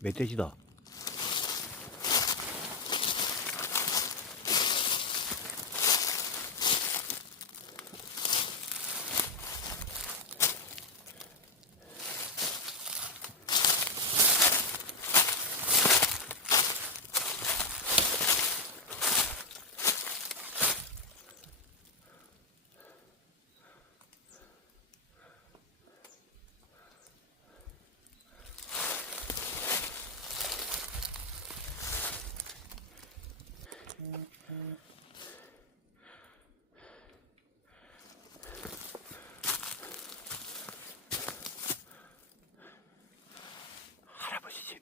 멧돼지다. 할아버지 집.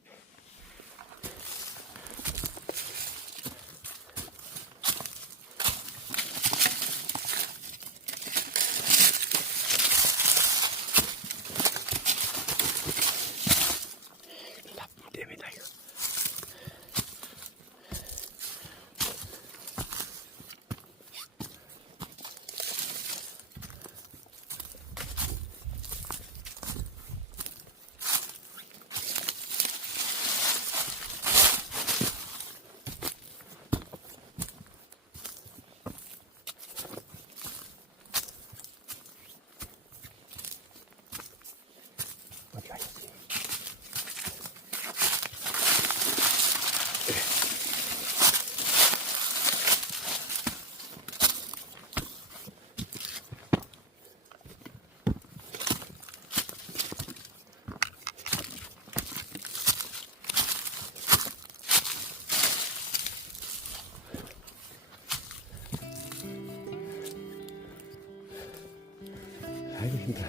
나쁠 때입니다 이거. 어디 가셨지? 아이고 힘들어.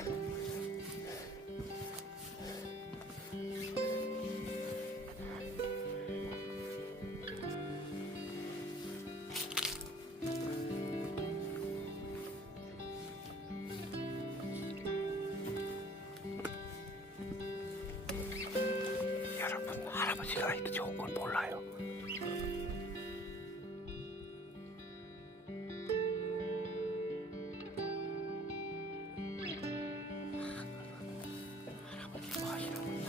여러분, 할아버지가 이렇게 좋은 건 몰라요. 할아버지 뭐 하시나 몰라.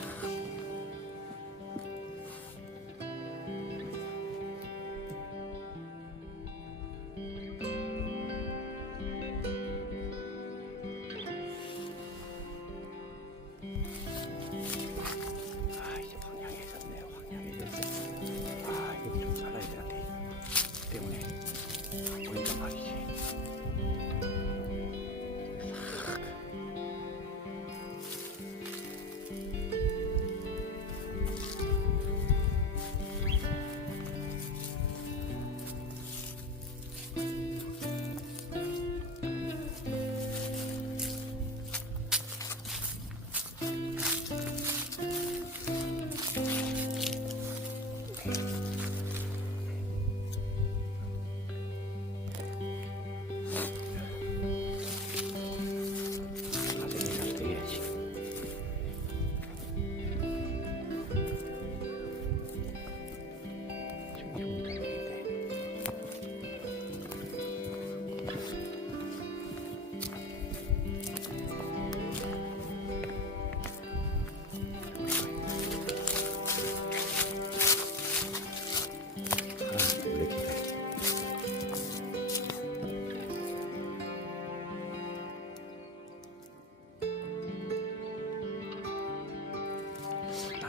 아, 이제 황량해졌네요. 황량해졌어요. 아, 이거 좀 살아야 되는데 때문에 안 보인단 말이지.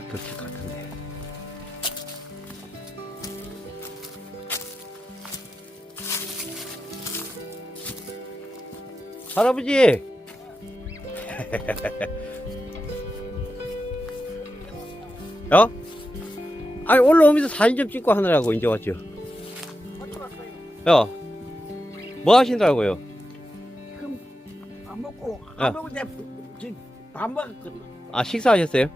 그렇게 같은데. 할아버지! 어? 아니, 올라오면서 사진 좀 찍고 하느라고 이제 왔죠. 야, 뭐 하신다고요? 지금 안 먹고 안 먹고 내가 지금 밥 먹었거든. 아, 식사하셨어요?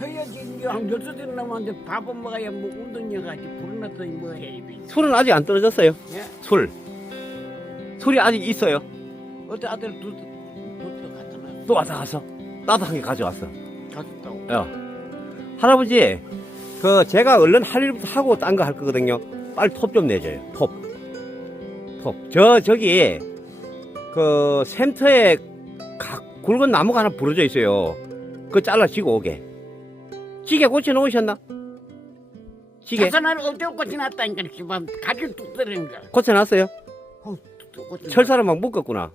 해야지 이제 한 6시간 남았는데 밥은 먹어야 뭐 운동해가지고 불어났더니 뭐 해. 술은 아직 안 떨어졌어요? 예? 술이 아직 있어요? 어제 아들 두도 갖다 놨어. 또 와서 가서 따뜻한 게 가져왔어. 가졌다고. 야, 할아버지, 제가 얼른 할 일부터 하고 딴 거 할 거거든요. 빨리 톱 좀 내줘요. 톱. 저기, 샘터에 굵은 나무가 하나 부러져 있어요. 그거 잘라지고 오게. 찌개 고쳐 놓으셨나? 찌개 자산을 어디로 꽂혀놨다니까 씨발 가지를 뚝 떨어진 거. 고쳐 놨어요? 꽂혀. 철사를 막 묶었구나.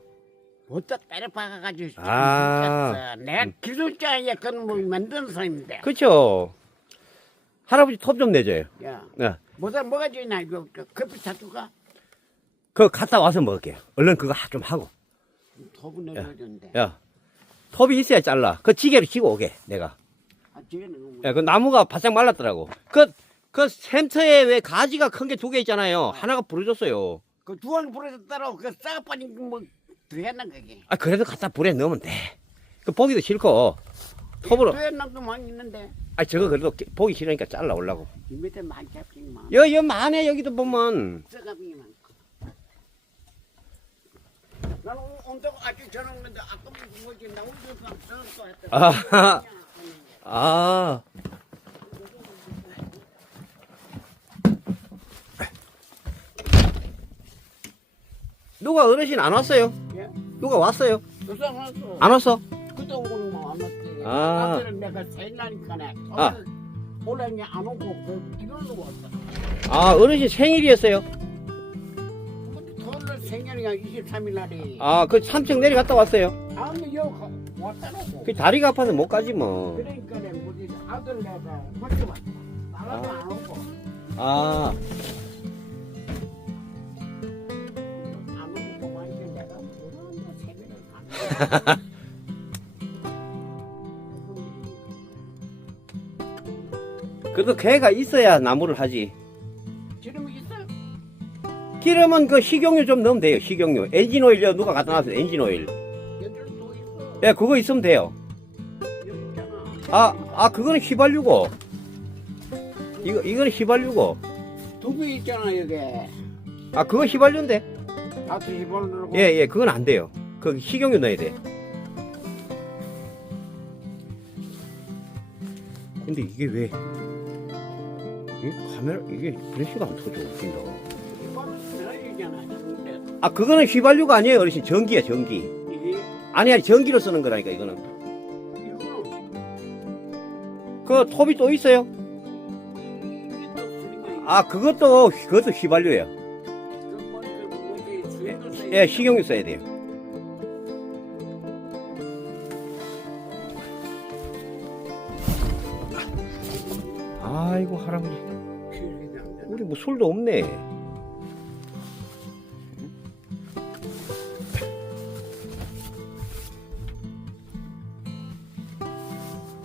못다 때려 박아가지고 아. 내가 기술자야 그건 뭐 만드는 사람인데. 그쵸? 할아버지 톱 좀 내줘요. 야, 네. 뭐가 주나 이거 커피 사주가 그거 갔다 와서 먹을게요. 얼른 그거 좀 하고. 톱은 내줘야 되는데. 야, 톱이 있어야 잘라. 그 지게로 쥐고 오게, 내가. 아, 지금 야, 그 나무가 바짝 말랐더라고. 그 샘터에 왜 가지가 큰 게 두 개 있잖아요. 하나가 부러졌어요. 그 두원 부러졌다고 그 싸가 빠진 뭐더 했나 그게. 아, 그래도 갖다 불에 넣으면 돼. 그 보기도 싫고. 톱으로. 더 했나 그 많이 있는데. 아, 저거 그래도 보기 싫으니까 잘라 올라고. 이 밑에 많이 잡히만. 여 많네, 여기도 보면. 썩어비만. 나는 온다고 아직 전화했는데 아까 뭐지 나 오늘 전화 또 했다. 아. 누가 어르신 안 왔어요? 예? 누가 왔어요? 그래서 안 왔어. 안 왔어? 그때 오고는 뭐안 왔지. 아. 아들은 내가 생일나니까네. 아. 원래 이제 안 오고 그 이걸로 왔어. 아, 어르신 생일이었어요? 토요일 생일이가 23일 날이. 아, 그 삼층 내려갔다 왔어요? 아, 근데 여기 왔다 놓고. 그 다리가 아파서 못 가지 뭐. 그러니까네 뭐지 아들 내가 벌써 왔다. 나가도 안 오고. 아, 안 오고 많이 내가 뭐하는데 생일을 가. 그래도 개가 있어야 나무를 하지. 지름이 있어? 기름은 그 식용유 좀 넣으면 돼요. 식용유. 엔진 오일요. 누가 갖다 놨어요. 엔진 오일. 여기를 또 있어. 예, 그거 있으면 돼요. 여기 있잖아. 아, 그거는 휘발유고. 이거는 휘발유고. 두개 있잖아 여기. 아, 그거 휘발유인데. 다섯 시 번으로. 예, 그건 안 돼요. 그 식용유 넣어야 돼. 근데 이게 왜? 이 카메라, 이게 브레시가 안 터져. 웃긴다. 아, 그거는 휘발유가 아니에요, 어르신. 전기야, 전기. 이게 아니, 전기로 쓰는 거라니까, 이거는. 이거는 그 톱이 또 있어요? 이게 또 쓰는 거야. 아, 그것도 휘발유예요. 뭐지 수행도 써야 예, 식용유 써야 돼요. 아이고, 할아버지. 우리 뭐 술도 없네.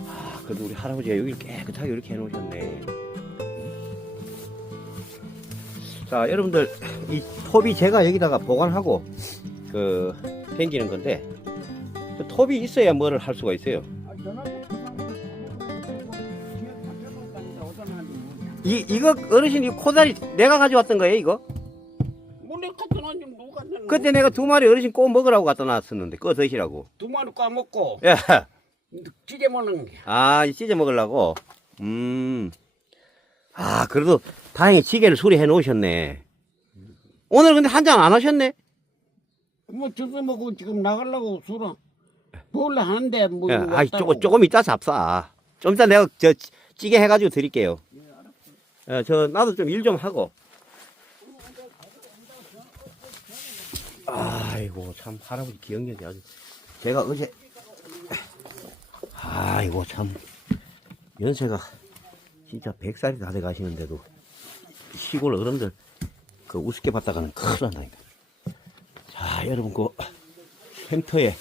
아, 그래도 우리 할아버지가 여기를 깨끗하게 이렇게 해놓으셨네. 자, 여러분들, 이 톱이 제가 여기다가 보관하고, 댕기는 건데, 그 톱이 있어야 뭐를 할 수가 있어요. 이거 어르신 이 코다리 내가 가져왔던 거예요, 이거? 뭐내 갖다 놨지 누가 갖다 놨 그때 내가 2마리 어르신 꺼 먹으라고 갖다 놨었는데, 꺼 드시라고. 두 마리 까먹고 예. 찌개 먹는 게. 아, 찢어 먹으려고? 아, 그래도 다행히 찌개를 수리해 놓으셨네. 오늘 근데 한 잔 안 하셨네? 뭐 주스 먹고 지금 나가려고 술은 먹으려 하는데 뭐. 예. 아, 왔다고. 조금 이따 잡사. 좀 이따 내가 찌개 해가지고 드릴게요. 예, 나도 좀 일 좀 하고. 아이고, 참, 할아버지 기억력이 아주. 제가 어제, 아이고, 참, 연세가 진짜 100살이 다 돼 가시는데도 시골 어른들 그 우습게 봤다가는 큰일 난다니까. 자, 여러분, 샘터에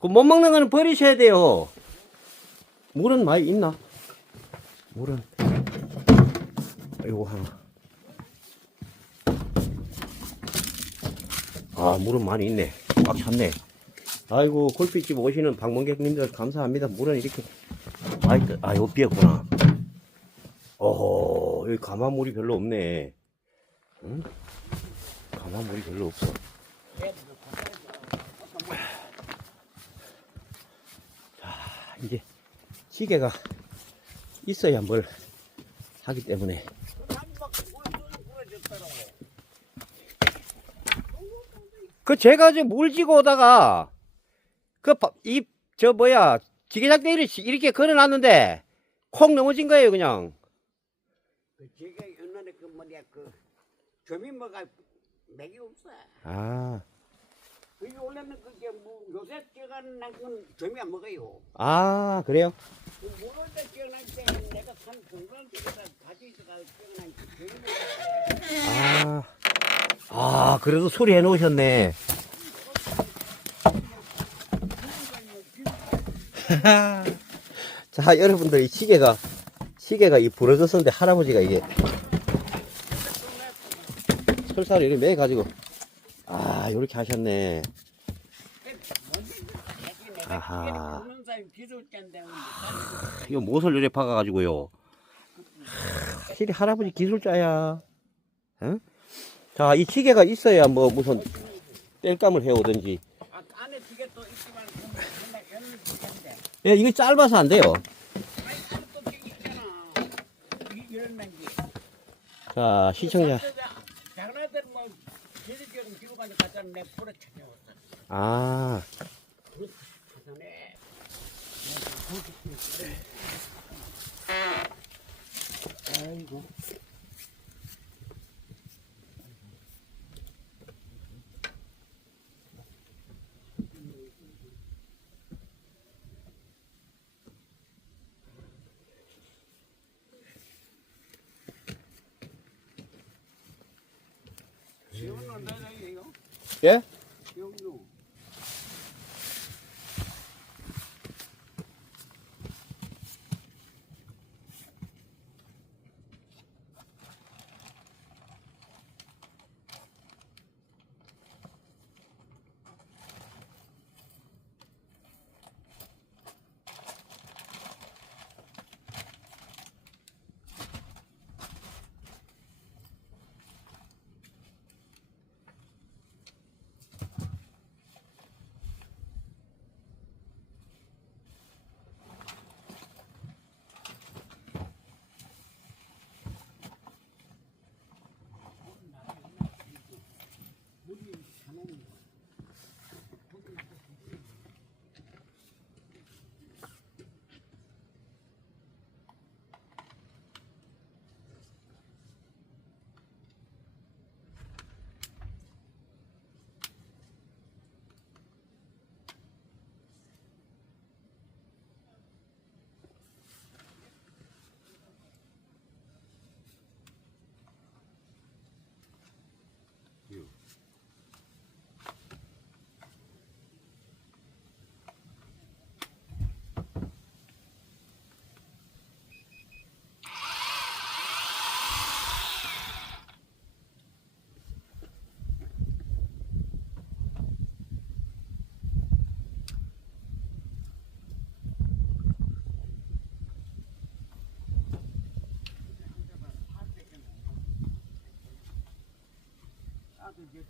못 먹는 거는 버리셔야 돼요. 물은 많이 있나? 물은, 이거 하나. 아, 물은 많이 있네. 꽉 찼네. 아이고, 골프집 오시는 방문객님들 감사합니다. 물은 이렇게 많이, 이거 비었구나. 여기 가마물이 별로 없네. 응? 가마물이 별로 없어. 이제 찌개가 있어야 뭘 하기 때문에 그 제가 지금 물 지고 오다가 지게작대기를 이렇게 걸어놨는데 콩 넘어진 거예요 그냥. 그 제가 옛날에 그 뭐냐 그 점이 뭐가 맥이 없어. 아, 그게 원래는 그게 뭐 요새 뛰어가는 건 점이 안 먹어요. 아 그래요? 그 물을 때 뛰어날 때 내가 산 건강 쪽에다 가지고 있어가 뛰어난 점이 먹어요. 그래도 수리해 놓으셨네. 자, 여러분들, 이 시계가 이 부러졌었는데, 할아버지가 이게, 철사를 이렇게 매가지고, 요렇게 하셨네. 아하. 보는 사람이 기술자인데 이거 못을 이렇게 박아가지고요. 확실히 할아버지 기술자야. 응? 자, 이 시계가 있어야 뭐 무슨 뗄감을 해오든지. 안에 두개 또 있지만 맨날 연는 두개인데 예, 이거 짧아서 안 돼요. 아니 안에 또 저기 있잖아. 이런 난지. 자, 시청자. 장난들 뭐 제주처럼 기고 가지고 갖다 내 풀어 찾아왔어. 아, 그 사전에 아이고. 시원은 내가 이거 예? 시원도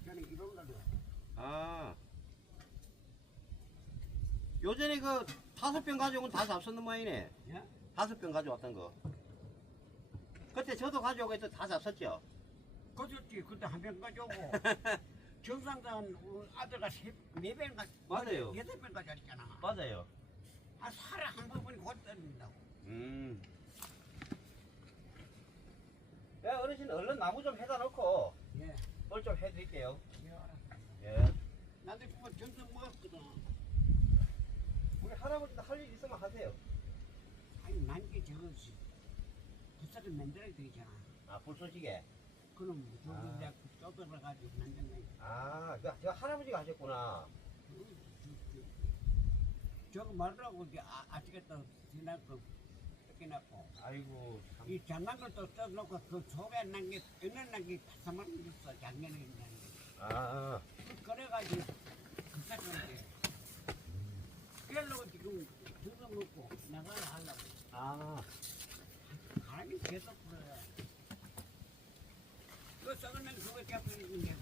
저는 이런 거도 요전에 그 5병 가져온 건 다 잡섰는 모양이네. 예? 5병 가져왔던 거. 그때 저도 가져오고 해서 다 잡섰죠? 거졌지. 그때 한 병 가져오고 정상단 아들가 4병 맞아요. 8병 가져왔잖아. 맞아요. 살에 한 부분이 곧 떨어진다고. 야, 어르신 얼른 나무 좀 해다 놓고 예. 뭘 좀 해드릴게요. 예, 알았어. 예. 나도 그거 정상 먹었거든. 우리 할아버지도 할 일 있으면 하세요. 아니 난게 저거지. 부사를 만들어야 되잖아. 불쏘시개. 그럼 저기 내가 떠들어가지고 만든 거야. 저 할아버지가 하셨구나. 저거 말하고 이제 아직도 지나고 뺏겨놨고 아이고, 참. 이 장난을 또 떠놓고 그 속에 난게 있는 난게 파사만 있어. 작년에 있는 게. 그래가지고 그 사람한테 그러려고 지금 저거 먹고 나가야 하려고. 바람이 계속 불어요. 그 썩은 면 그거 잡고 있는 게